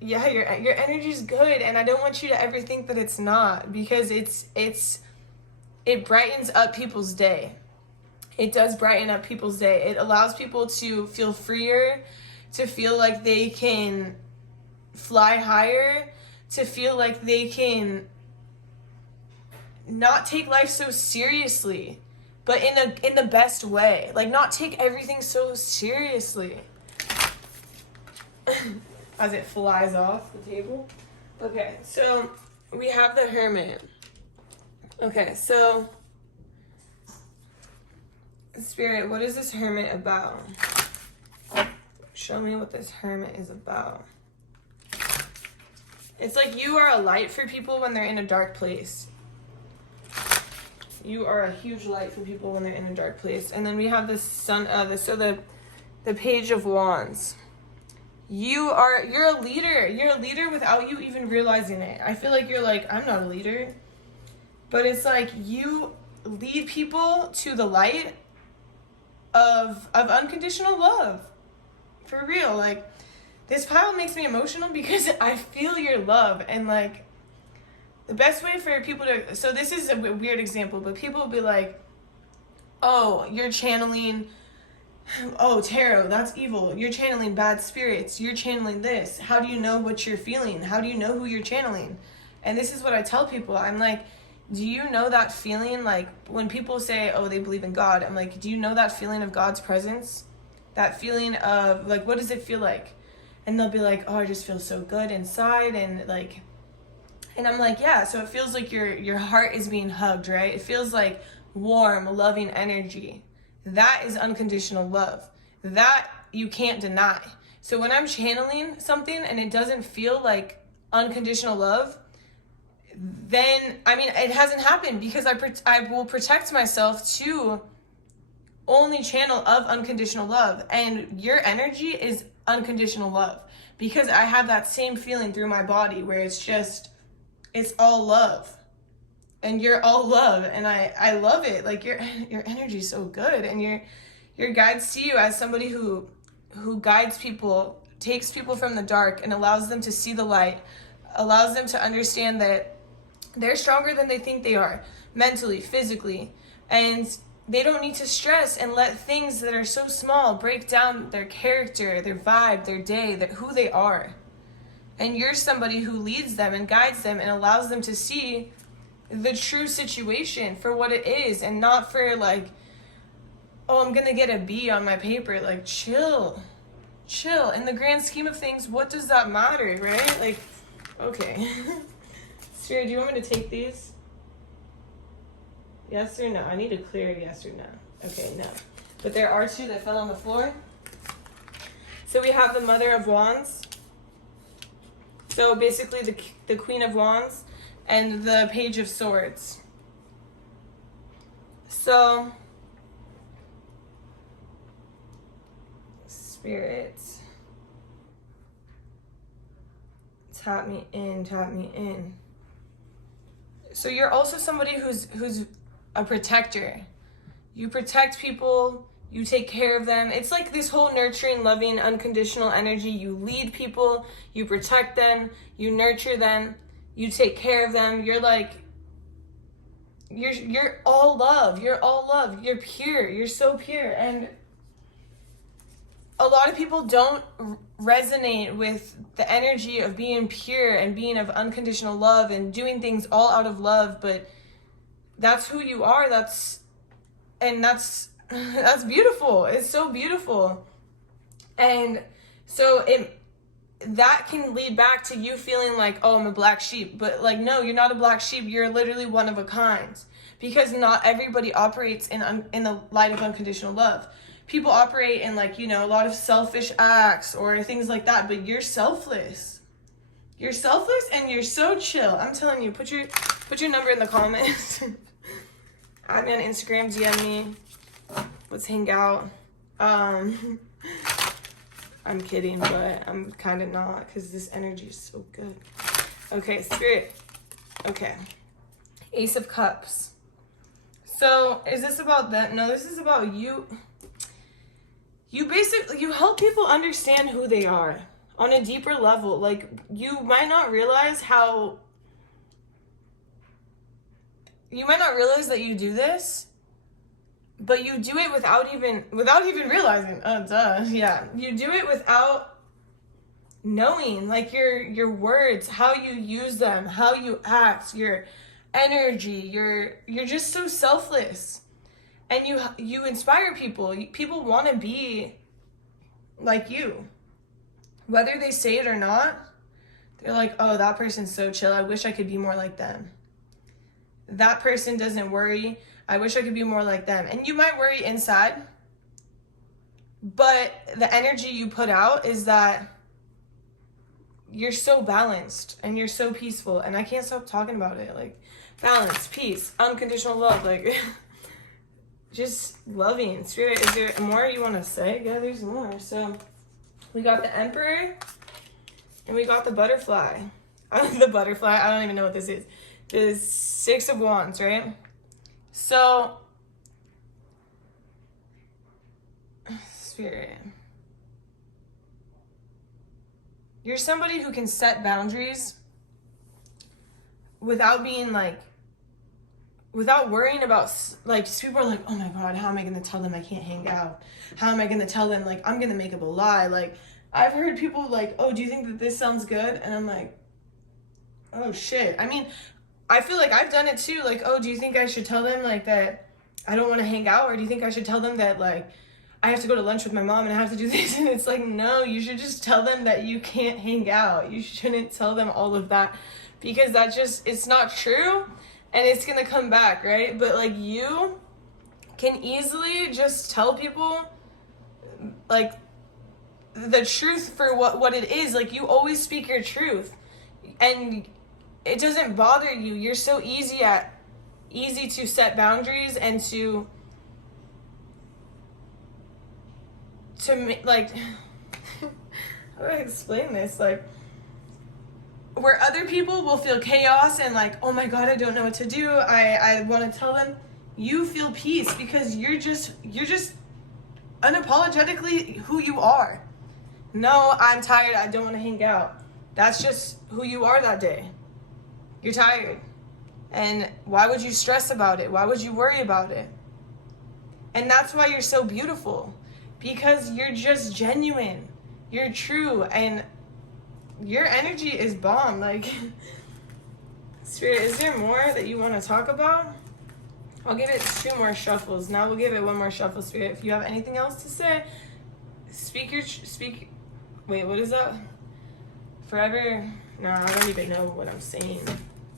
Yeah, your energy is good, and I don't want you to ever think that it's not, because it brightens up people's day. It does brighten up people's day. It allows people to feel freer, to feel like they can fly higher, to feel like they can not take life so seriously, but in the best way. Like not take everything so seriously. As it flies off the table. Okay, so we have the Hermit. Okay, so Spirit, what is this Hermit about? Show me what this Hermit is about. It's like you are a light for people when they're in a dark place. You are a huge light for people when they're in a dark place. And then we have the Sun, the Page of Wands. You're a leader. You're a leader without you even realizing it. I feel like you're like, I'm not a leader. But it's like you lead people to the light of unconditional love. For real. Like, this pile makes me emotional because I feel your love. And like, the best way for people to, so this is a weird example, but people will be like, oh, you're channeling, oh, tarot, that's evil. You're channeling bad spirits. You're channeling this. How do you know what you're feeling? How do you know who you're channeling? And this is what I tell people. I'm like, do you know that feeling? Like when people say, oh, they believe in God, I'm like, do you know that feeling of God's presence? That feeling of like, what does it feel like? And they'll be like, oh, I just feel so good inside. And like, and I'm like, yeah, so it feels like your heart is being hugged, right? It feels like warm, loving energy. That is unconditional love. That you can't deny. So when I'm channeling something and it doesn't feel like unconditional love, then, I mean, it hasn't happened, because I will protect myself to only channel of unconditional love. And your energy is unconditional love, because I have that same feeling through my body where it's just, it's all love. and you're all love, and I love it. Like your energy is so good, and your guides see you as somebody who guides people, takes people from the dark and allows them to see the light, allows them to understand that they're stronger than they think they are, mentally, physically, and they don't need to stress and let things that are so small break down their character, their vibe, their day, who they are. And you're somebody who leads them and guides them and allows them to see the true situation for what it is, and not for like, oh, I'm gonna get a B on my paper. Like, chill. In the grand scheme of things, what does that matter, right? Like, okay. Spirit, do you want me to take these? Yes or no? I need to clear yes or no. Okay, no. But there are two that fell on the floor. So we have the Mother of Wands. So basically the Queen of Wands and the Page of Swords. So, Spirit, tap me in. So you're also somebody who's a protector. You protect people, you take care of them. It's like this whole nurturing, loving, unconditional energy. You lead people, you protect them, you nurture them, you take care of them. You're like, you're all love. You're all love. You're pure. You're so pure. And a lot of people don't resonate with the energy of being pure and being of unconditional love and doing things all out of love, but that's who you are. That's beautiful. It's so beautiful. And so that can lead back to you feeling like, oh, I'm a black sheep. But like, no, you're not a black sheep. You're literally one of a kind, because not everybody operates in the light of unconditional love. People operate in like, you know, a lot of selfish acts or things like that, but you're selfless. You're selfless and you're so chill. I'm telling you, put your number in the comments. Add me on Instagram, DM me. Let's hang out. I'm kidding, but I'm kind of not, because this energy is so good. Okay, Spirit. Okay. Ace of Cups. So, is this about them? No, this is about you. You help people understand who they are on a deeper level. Like, you might not realize that you do this, but you do it without even realizing. Oh, duh. Yeah. You do it without knowing, like, your words, how you use them, how you act, your energy. You're just so selfless. And you inspire people. People want to be like you. Whether they say it or not, they're like, oh, that person's so chill. I wish I could be more like them. That person doesn't worry. I wish I could be more like them. And you might worry inside, but the energy you put out is that you're so balanced and you're so peaceful. And I can't stop talking about it. Like, balance, peace, unconditional love, like... just loving. Spirit, is there more you want to say? Yeah, there's more. So we got the Emperor and we got the Butterfly. The Butterfly, I don't even know what this is. The Six of Wands, right? So, Spirit, you're somebody who can set boundaries without being like, without worrying about, like, people are like, oh my God, how am I going to tell them I can't hang out? How am I going to tell them, like, I'm going to make up a lie? Like, I've heard people like, oh, do you think that this sounds good? And I'm like, oh shit. I mean, I feel like I've done it too. Like, oh, do you think I should tell them, like, that I don't want to hang out? Or do you think I should tell them that, like, I have to go to lunch with my mom and I have to do this? And it's like, no, you should just tell them that you can't hang out. You shouldn't tell them all of that, because that just, it's not true. And it's going to come back, right? But, like, you can easily just tell people, like, the truth for what it is. Like, you always speak your truth. And it doesn't bother you. You're so easy to set boundaries and to like, how do I explain this? Like, where other people will feel chaos and like, oh my God, I don't know what to do. I want to tell them. You feel peace because you're just unapologetically who you are. No, I'm tired. I don't want to hang out. That's just who you are that day. You're tired. And why would you stress about it? Why would you worry about it? And that's why you're so beautiful. Because you're just genuine. You're true. And your energy is bomb. Like, Spirit, is there more that you want to talk about? I'll give it 2 more shuffles. Now we'll give it 1 more shuffle, Spirit. If you have anything else to say, speak. Wait, what is that? Forever? No, I don't even know what I'm saying.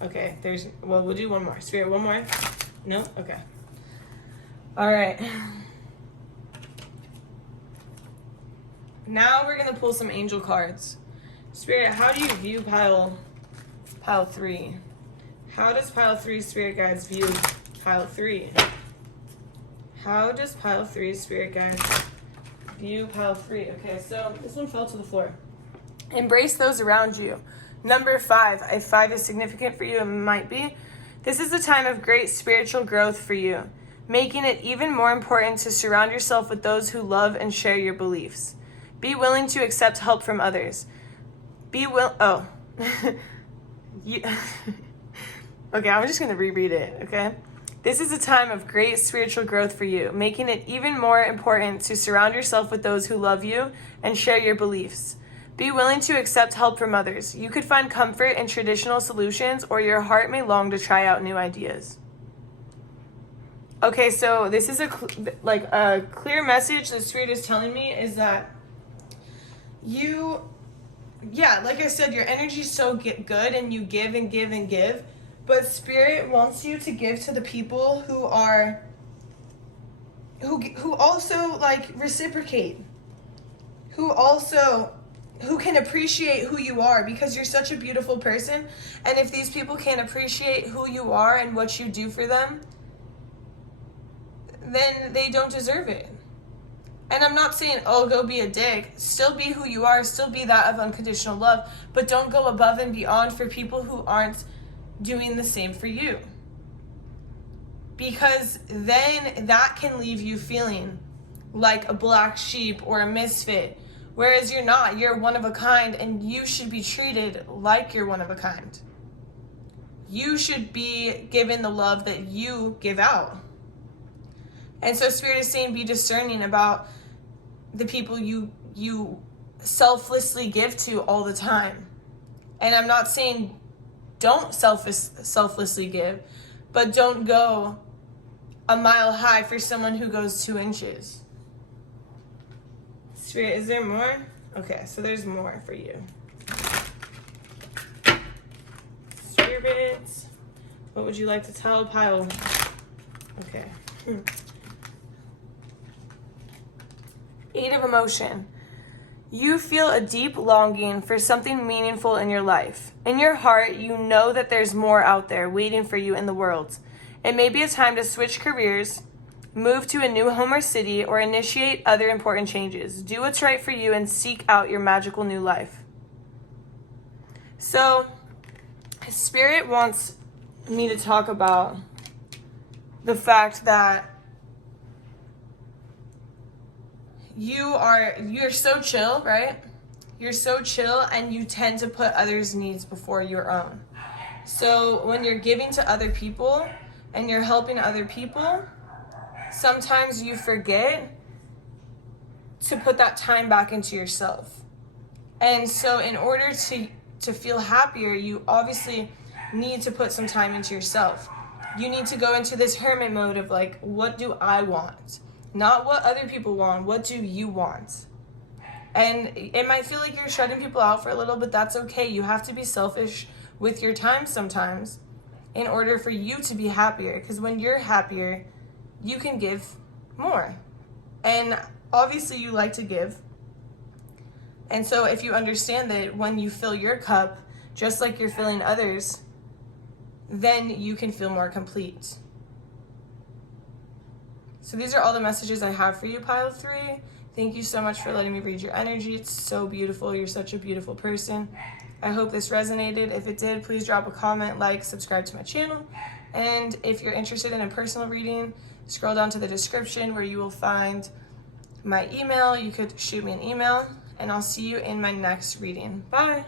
Okay, we'll do 1 more. Spirit, 1 more? No? Okay. All right. Now we're going to pull some angel cards. Spirit, how do you view pile 3? How does pile 3 spirit guides view pile 3? How does pile 3 spirit guides view pile 3? Okay, so this one fell to the floor. Embrace those around you. Number 5. If 5 is significant for you, it might be. This is a time of great spiritual growth for you, making it even more important to surround yourself with those who love and share your beliefs. Be willing to accept help from others. Okay, I'm just going to reread it, okay? This is a time of great spiritual growth for you, making it even more important to surround yourself with those who love you and share your beliefs. Be willing to accept help from others. You could find comfort in traditional solutions, or your heart may long to try out new ideas. Okay, so this is a clear message the Spirit is telling me is that like I said, your energy is so good and you give and give and give, but Spirit wants you to give to the people who also like reciprocate, who can appreciate who you are, because you're such a beautiful person. And if these people can't appreciate who you are and what you do for them, then they don't deserve it. And I'm not saying, oh, go be a dick. Still be who you are. Still be that of unconditional love. But don't go above and beyond for people who aren't doing the same for you. Because then that can leave you feeling like a black sheep or a misfit. Whereas you're not. You're one of a kind, and you should be treated like you're one of a kind. You should be given the love that you give out. And so Spirit is saying, be discerning about the people you selflessly give to all the time. And I'm not saying don't selflessly give, but don't go a mile high for someone who goes 2 inches. Spirit, is there more? Okay, so there's more for you. Spirit, what would you like to tell pile? Okay. 8 of emotion. You feel a deep longing for something meaningful in your life. In your heart, you know that there's more out there waiting for you in the world. It may be a time to switch careers, move to a new home or city, or initiate other important changes. Do what's right for you and seek out your magical new life. So, Spirit wants me to talk about the fact that you're so chill, right? You're so chill, and you tend to put others' needs before your own. So when you're giving to other people and you're helping other people, sometimes you forget to put that time back into yourself. And so in order to feel happier, you obviously need to put some time into yourself. You need to go into this hermit mode of like, what do I want? Not what other people want. What do you want? And it might feel like you're shutting people out for a little, but that's okay. You have to be selfish with your time sometimes in order for you to be happier. Because when you're happier, you can give more. And obviously you like to give. And so if you understand that when you fill your cup, just like you're filling others, then you can feel more complete. So these are all the messages I have for you, pile 3. Thank you so much for letting me read your energy. It's so beautiful. You're such a beautiful person. I hope this resonated. If it did, please drop a comment, like, subscribe to my channel. And if you're interested in a personal reading, scroll down to the description where you will find my email. You could shoot me an email, and I'll see you in my next reading. Bye.